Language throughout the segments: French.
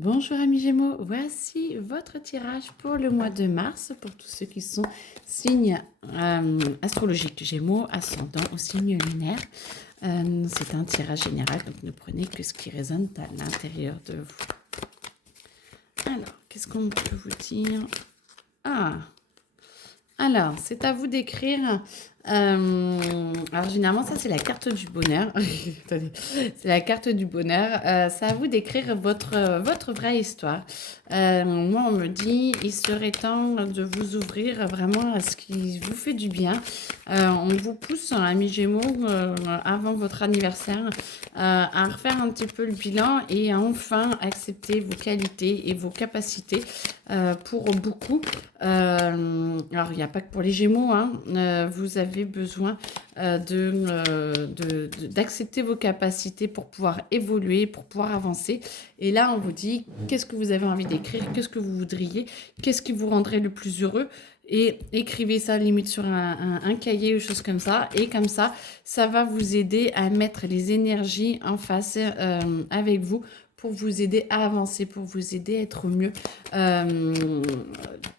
Bonjour amis Gémeaux, voici votre tirage pour le mois de mars pour tous ceux qui sont signes astrologiques Gémeaux, ascendant au signe lunaire. C'est un tirage général, donc ne prenez que ce qui résonne à l'intérieur de vous. Alors, qu'est-ce qu'on peut vous dire? Alors, c'est à vous d'écrire. Alors, généralement, ça, c'est la carte du bonheur. Attendez, c'est la carte du bonheur. C'est à vous d'écrire votre vraie histoire. Moi, on me dit, il serait temps de vous ouvrir vraiment à ce qui vous fait du bien. On vous pousse, amis Gémeaux, avant votre anniversaire, à refaire un petit peu le bilan et à enfin accepter vos qualités et vos capacités pour beaucoup. Alors, il n'y a pas que pour les Gémeaux, hein. Vous avez besoin d'accepter vos capacités pour pouvoir évoluer, pour pouvoir avancer. Et là, on vous dit, qu'est-ce que vous avez envie d'écrire? Qu'est-ce que vous voudriez? Qu'est-ce qui vous rendrait le plus heureux? Et écrivez ça limite sur un cahier ou chose comme ça. Et comme ça va vous aider à mettre les énergies en face avec vous pour vous aider à avancer, pour vous aider à être mieux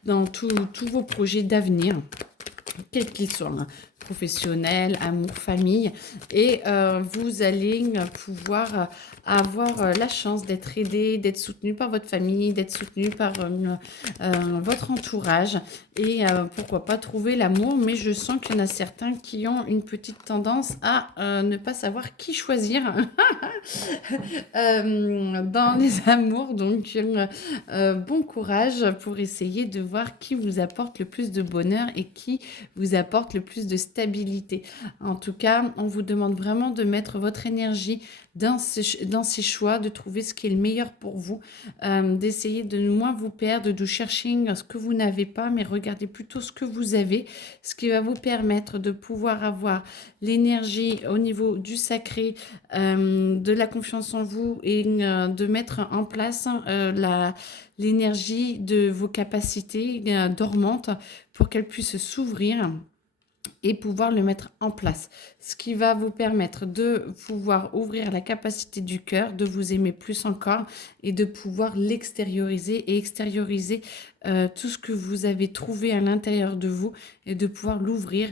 dans tous vos projets d'avenir, quels qu'ils soient, hein, professionnel, amour, famille. Et vous allez pouvoir avoir la chance d'être aidé, d'être soutenu par votre famille, d'être soutenu par votre entourage. Et pourquoi pas trouver l'amour. Mais je sens qu'il y en a certains qui ont une petite tendance à ne pas savoir qui choisir dans les amours. Donc, bon courage pour essayer de voir qui vous apporte le plus de bonheur et qui vous apporte le plus de stabilité. En tout cas, on vous demande vraiment de mettre votre énergie dans ces choix, de trouver ce qui est le meilleur pour vous, d'essayer de moins vous perdre, de chercher ce que vous n'avez pas, mais regardez plutôt ce que vous avez, ce qui va vous permettre de pouvoir avoir l'énergie au niveau du sacré, de la confiance en vous et de mettre en place l'énergie de vos capacités dormantes pour qu'elles puissent s'ouvrir et pouvoir le mettre en place. Ce qui va vous permettre de pouvoir ouvrir la capacité du cœur, de vous aimer plus encore et de pouvoir l'extérioriser et extérioriser tout ce que vous avez trouvé à l'intérieur de vous et de pouvoir l'ouvrir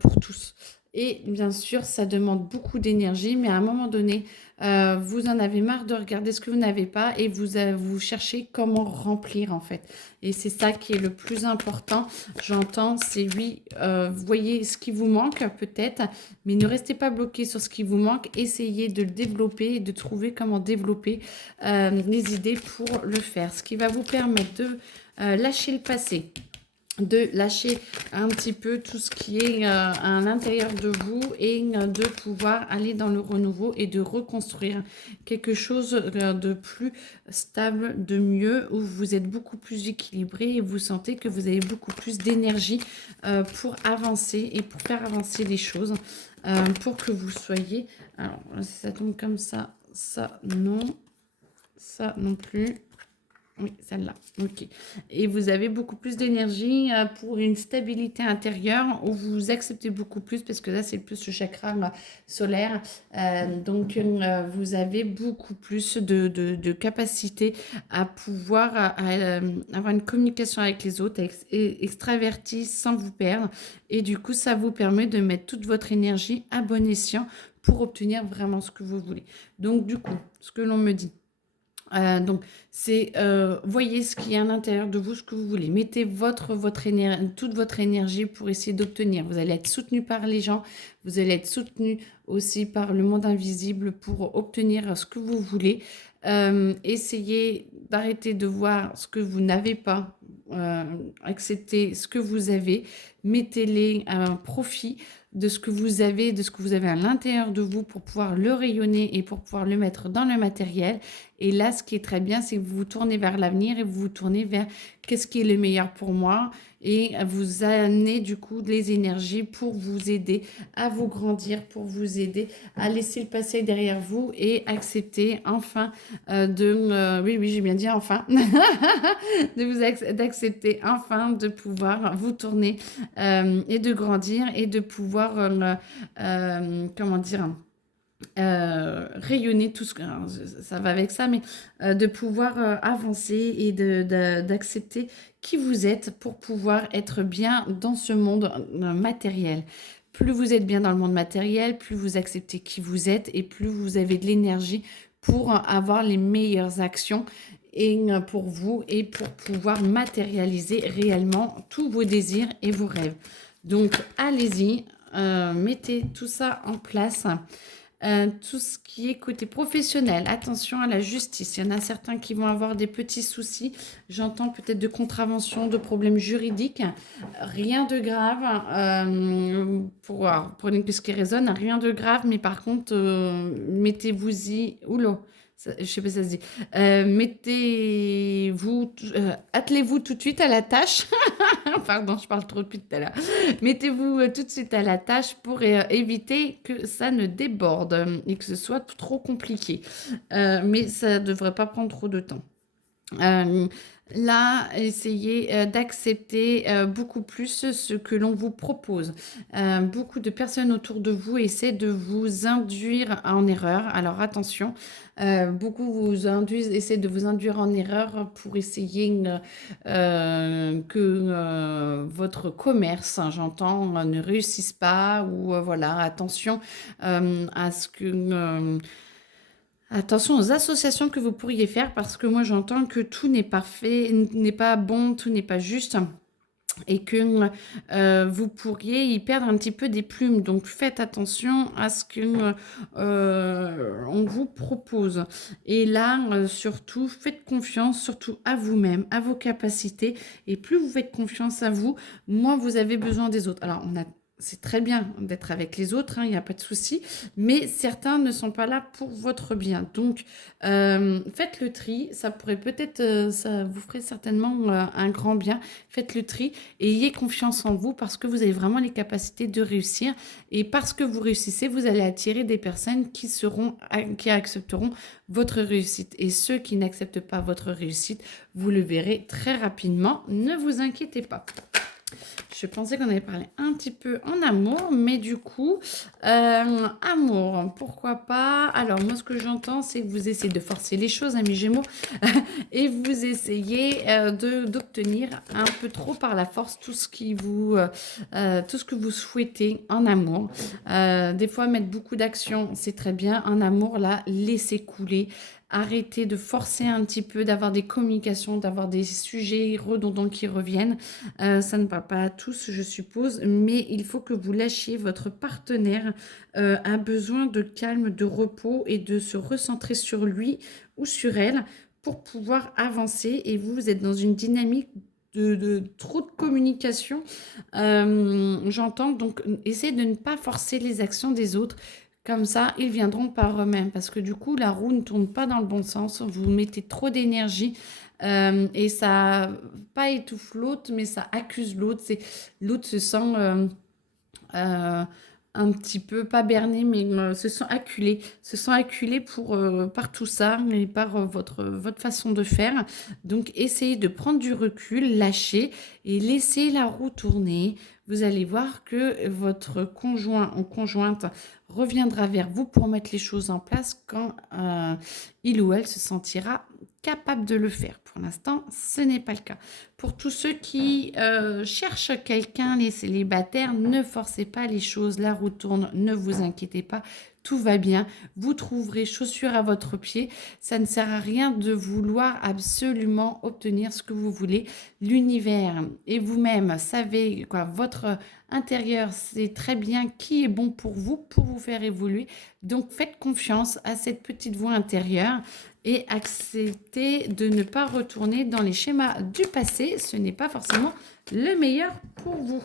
pour tous. Et bien sûr, ça demande beaucoup d'énergie, mais à un moment donné, vous en avez marre de regarder ce que vous n'avez pas et vous cherchez comment remplir en fait. Et c'est ça qui est le plus important. J'entends, c'est oui, voyez ce qui vous manque peut-être, mais ne restez pas bloqué sur ce qui vous manque. Essayez de le développer et de trouver comment développer les idées pour le faire. Ce qui va vous permettre de lâcher le passé, de lâcher un petit peu tout ce qui est à l'intérieur de vous et de pouvoir aller dans le renouveau et de reconstruire quelque chose de plus stable, de mieux, où vous êtes beaucoup plus équilibré et vous sentez que vous avez beaucoup plus d'énergie pour avancer et pour faire avancer les choses, pour que vous soyez... Alors, si ça tombe comme ça non, ça non plus... Oui, celle-là. Ok. Et vous avez beaucoup plus d'énergie pour une stabilité intérieure où vous acceptez beaucoup plus parce que là, c'est plus le chakra solaire. Donc, vous avez beaucoup plus de capacité à pouvoir avoir une communication avec les autres, extraverti sans vous perdre. Et du coup, ça vous permet de mettre toute votre énergie à bon escient pour obtenir vraiment ce que vous voulez. Donc, du coup, ce que l'on me dit, donc, c'est voyez ce qu'il y a à l'intérieur de vous, ce que vous voulez. Mettez toute votre énergie pour essayer d'obtenir. Vous allez être soutenu par les gens, vous allez être soutenu aussi par le monde invisible pour obtenir ce que vous voulez. Essayez d'arrêter de voir ce que vous n'avez pas, acceptez ce que vous avez, mettez-les à un profit de ce que vous avez, de ce que vous avez à l'intérieur de vous pour pouvoir le rayonner et pour pouvoir le mettre dans le matériel. Et là, ce qui est très bien, c'est que vous vous tournez vers l'avenir et vous vous tournez vers qu'est-ce qui est le meilleur pour moi et vous amenez du coup les énergies pour vous aider à vous grandir, pour vous aider à laisser le passé derrière vous et accepter enfin oui, j'ai bien dit enfin, d'accepter enfin de pouvoir vous tourner et de grandir et de pouvoir, comment dire, rayonner tout ce que alors, ça va avec ça, mais de pouvoir avancer et d'accepter qui vous êtes pour pouvoir être bien dans ce monde matériel. Plus vous êtes bien dans le monde matériel, plus vous acceptez qui vous êtes et plus vous avez de l'énergie pour avoir les meilleures actions et pour vous et pour pouvoir matérialiser réellement tous vos désirs et vos rêves. Donc allez-y, mettez tout ça en place. Tout ce qui est côté professionnel, attention à la justice. Il y en a certains qui vont avoir des petits soucis. J'entends peut-être de contraventions, de problèmes juridiques. Rien de grave. Pour une piste qui résonne, rien de grave. Mais par contre, mettez-vous-y. Oula, je sais pas si ça se dit. Attelez-vous tout de suite à la tâche. Pardon, je parle trop depuis tout à l'heure. Mettez-vous tout de suite à la tâche pour éviter que ça ne déborde et que ce soit trop compliqué. Mais ça ne devrait pas prendre trop de temps. Euh, Là, essayez d'accepter beaucoup plus ce que l'on vous propose. Beaucoup de personnes autour de vous essaient de vous induire en erreur. Alors attention, beaucoup essaient de vous induire en erreur pour essayer que votre commerce, hein, j'entends, ne réussisse pas ou voilà, attention à ce que attention aux associations que vous pourriez faire parce que moi j'entends que tout n'est pas fait, n'est pas bon, tout n'est pas juste et que vous pourriez y perdre un petit peu des plumes. Donc faites attention à ce que on vous propose. Et là, surtout, faites confiance surtout à vous-même, à vos capacités. Et plus vous faites confiance à vous, moins vous avez besoin des autres. Alors, c'est très bien d'être avec les autres, hein, il n'y a pas de souci, mais certains ne sont pas là pour votre bien. Donc, faites le tri, ça pourrait peut-être, ça vous ferait certainement un grand bien. Faites le tri et ayez confiance en vous parce que vous avez vraiment les capacités de réussir. Et parce que vous réussissez, vous allez attirer des personnes qui accepteront votre réussite. Et ceux qui n'acceptent pas votre réussite, vous le verrez très rapidement. Ne vous inquiétez pas. Je pensais qu'on avait parlé un petit peu en amour, mais du coup, amour, pourquoi pas? Alors, moi, ce que j'entends, c'est que vous essayez de forcer les choses, amis Gémeaux, et vous essayez d'obtenir un peu trop par la force tout ce tout ce que vous souhaitez en amour. Des fois, mettre beaucoup d'action, c'est très bien. En amour, là, laissez couler. Arrêtez de forcer un petit peu, d'avoir des communications, d'avoir des sujets redondants qui reviennent. Ça ne parle pas à tous, je suppose, mais il faut que vous lâchiez. Votre partenaire a besoin de calme, de repos et de se recentrer sur lui ou sur elle pour pouvoir avancer. Et vous êtes dans une dynamique de trop de communication. J'entends, donc essayez de ne pas forcer les actions des autres. Comme ça, ils viendront par eux-mêmes. Parce que du coup, la roue ne tourne pas dans le bon sens. Vous mettez trop d'énergie et ça, pas étouffe l'autre, mais ça accuse l'autre. L'autre se sent un petit peu, pas berné, mais se sent acculé par tout ça et par votre façon de faire. Donc, essayez de prendre du recul, lâcher et laisser la roue tourner. Vous allez voir que votre conjoint ou conjointe reviendra vers vous pour mettre les choses en place quand il ou elle se sentira capable de le faire. Pour l'instant, ce n'est pas le cas. Pour tous ceux qui cherchent quelqu'un, les célibataires, ne forcez pas les choses. La roue tourne, ne vous inquiétez pas. Tout va bien. Vous trouverez chaussures à votre pied. Ça ne sert à rien de vouloir absolument obtenir ce que vous voulez. L'univers et vous-même savez quoi, votre intérieur sait très bien qui est bon pour vous faire évoluer. Donc faites confiance à cette petite voix intérieure et acceptez de ne pas retourner dans les schémas du passé. Ce n'est pas forcément le meilleur pour vous.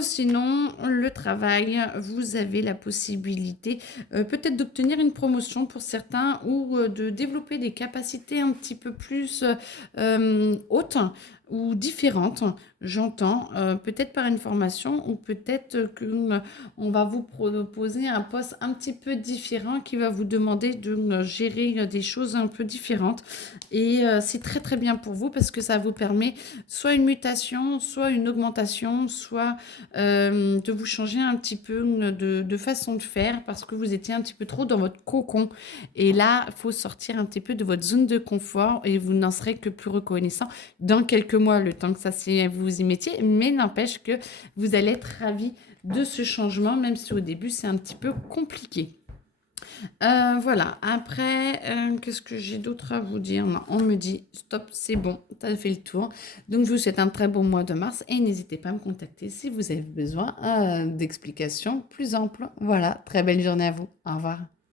Sinon, le travail, vous avez la possibilité peut-être d'obtenir une promotion pour certains ou de développer des capacités un petit peu plus hautes ou différentes j'entends, peut-être par une formation ou peut-être que on va vous proposer un poste un petit peu différent qui va vous demander de gérer des choses un peu différentes. Et c'est très très bien pour vous parce que ça vous permet soit une mutation, soit une augmentation, soit de vous changer un petit peu de façon de faire parce que vous étiez un petit peu trop dans votre cocon. Et là, il faut sortir un petit peu de votre zone de confort et vous n'en serez que plus reconnaissant dans quelques mois, le temps que ça vous y mettiez. Mais n'empêche que vous allez être ravis de ce changement, même si au début, c'est un petit peu compliqué. Voilà, après, qu'est-ce que j'ai d'autre à vous dire? Non, on me dit stop, c'est bon, tu as fait le tour. Donc, je vous souhaite un très bon mois de mars et n'hésitez pas à me contacter si vous avez besoin d'explications plus amples. Voilà, très belle journée à vous. Au revoir.